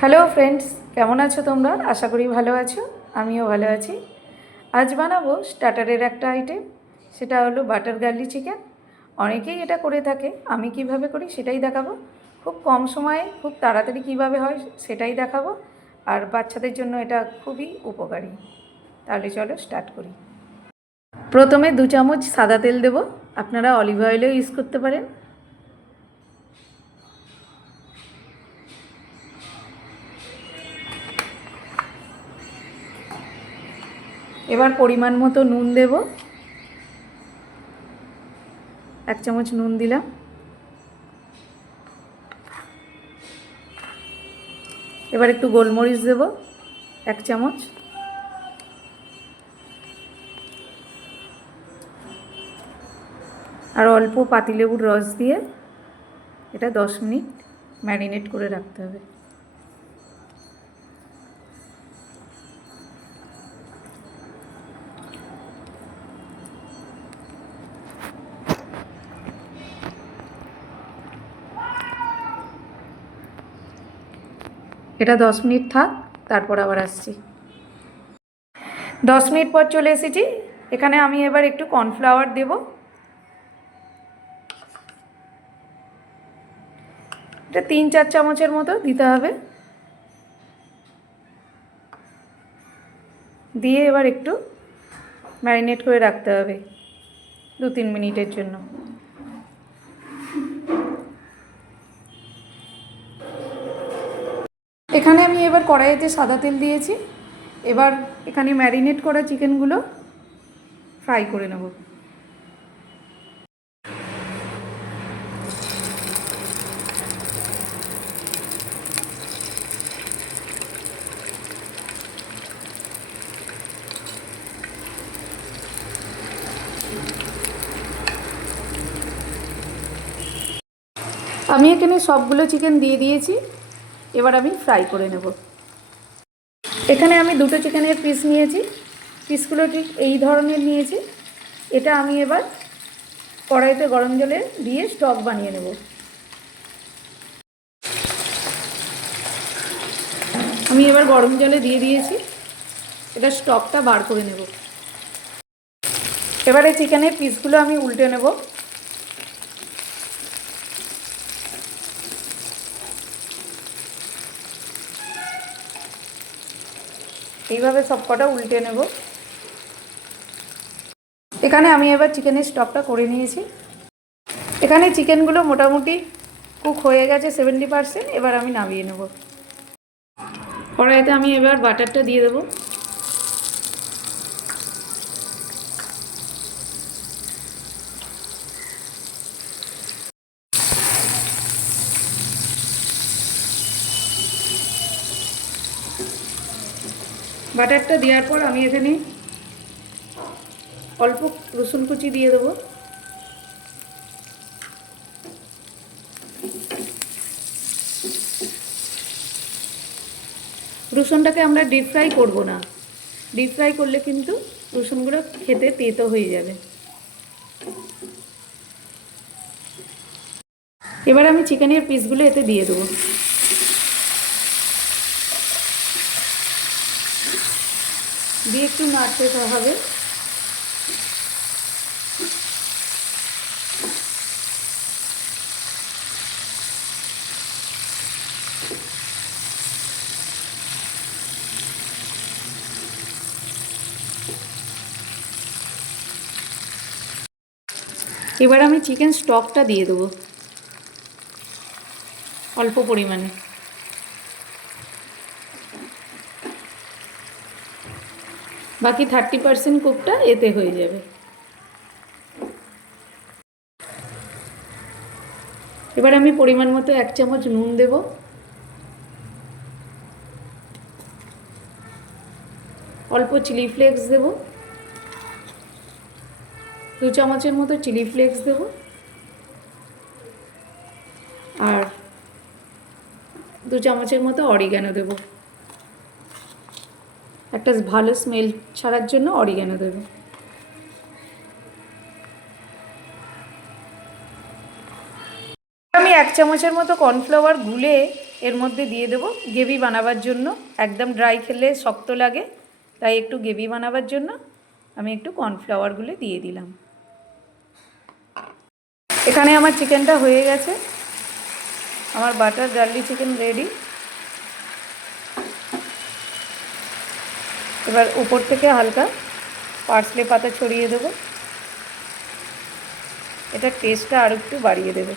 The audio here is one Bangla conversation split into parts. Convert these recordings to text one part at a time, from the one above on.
হ্যালো ফ্রেন্ডস, কেমন আছো তোমরা? আশা করি ভালো আছো। আমিও ভালো আছি। আজ বানাবো স্টার্টারের একটা আইটেম, সেটা হলো বাটার গার্লি চিকেন। অনেকেই এটা করে থাকে, আমি কিভাবে করি সেটাই দেখাবো। খুব কম সময়ে খুব তাড়াতাড়ি কিভাবে হয় সেটাই দেখাবো। আর বাচ্চাদের জন্য এটা খুবই উপকারী। তাহলে চলো স্টার্ট করি। প্রথমে 2 চামচ সাদা তেল দেবো, আপনারা অলিভ অয়েলও ইউজ করতে পারেন। এবার পরিমাণ মতো নুন দেব, 1 চামচ নুন দিলাম। এবার একটু গোলমরিচ দেব, 1 চামচ। আর অল্প পাতিলেবুর রস দিয়ে এটা 10 মিনিট ম্যারিনেট করে রাখতে হবে। এটা 10 মিনিট থাক, তারপর আবার আসছি। 10 মিনিট পর চলে এসেছি। এখানে আমি এবার একটু কর্নফ্লাওয়ার দেব। এটা 3-4 চামচের মতো দিতে হবে। দিয়ে এবার একটু ম্যারিনেট করে রাখতে হবে 2-3 মিনিটের জন্য। এখানে আমি এবার কড়াইতে সাদা তেল দিয়েছি। এবার এখানে ম্যারিনেট করা চিকেনগুলো ফ্রাই করে নেব। আমি এখানে সবগুলো চিকেন দিয়ে দিয়েছি। এবার আমি ফ্রাই করে নেব। এখানে আমি 2টো চিকেনের পিস নিয়েছি। পিসগুলো ঠিক এই ধরনের নিয়েছি। এটা আমি এবার কড়াইতে গরম জলে দিয়ে স্টক বানিয়ে নেব। আমি এবার গরম জলে দিয়ে দিয়েছি। এটা স্টকটা বার করে নেব। এবারে চিকেনের পিসগুলো আমি উল্টে নেব। এইভাবে সবকটা উল্টে নেব। এখানে আমি এবার চিকেনের স্টকটা করে নিয়েছি। এখানে চিকেনগুলো মোটামুটি কুক হয়ে গেছে 70%। এবার আমি নামিয়ে নেব। কড়াইতে আমি এবার বাটারটা দিয়ে দেবো। বাটারটা দেওয়ার পর আমি এখানে অল্প রসুন কুচি দিয়ে দেবো। রসুনটাকে আমরা ডিপ ফ্রাই করবো না। ডিপ ফ্রাই করলে কিন্তু রসুনগুলো খেতে তেতো হয়ে যাবে। এবার আমি চিকেনের পিসগুলো এতে দিয়ে দেবো। দিয়ে একটু নাড়তে হবে। এবার আমি চিকেন স্টকটা দিয়ে দেবো অল্প পরিমাণে। বাকি 30% কুকটা এতে হয়ে যাবে। এবার আমি পরিমাণ মতো 1 চামচ নুন দেব। অল্প চিলি ফ্লেক্স দেব, 2 চামচের মতো চিলি ফ্লেক্স দেব। আর 2 চামচের মতো অরিগ্যানো দেব। একটা ভালো স্মেল ছাড়ার জন্য অরিগ্যানো দেব। আমি 1 চামচের মতো কর্নফ্লাওয়ার গুলে এর মধ্যে দিয়ে দেবো গ্রেভি বানাবার জন্য। একদম ড্রাই খেলে শক্ত লাগে, তাই একটু গ্রেভি বানাবার জন্য আমি একটু কর্নফ্লাওয়ারগুলো দিয়ে দিলাম। এখানে আমার চিকেনটা হয়ে গেছে, আমার বাটার গার্লিক চিকেন রেডি। এবার উপর থেকে হালকা পার্সলে পাতা ছড়িয়ে দেবো, এটা টেস্টটা আরও একটু বাড়িয়ে দেবে।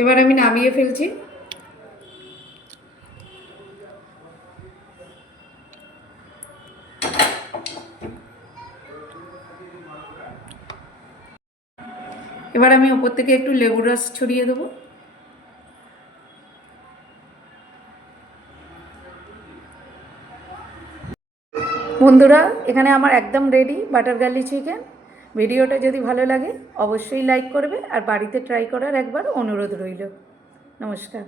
এবার আমি নামিয়ে ফেলছি। এবার আমি ওপর থেকে একটু লেবুর রস ছড়িয়ে দেবো। বন্ধুরা, এখানে আমার একদম রেডি বাটার গার্লিক চিকেন। ভিডিওটা যদি ভালো লাগে অবশ্যই লাইক করবে, আর বাড়িতে ট্রাই করার একবার অনুরোধ রইল। নমস্কার।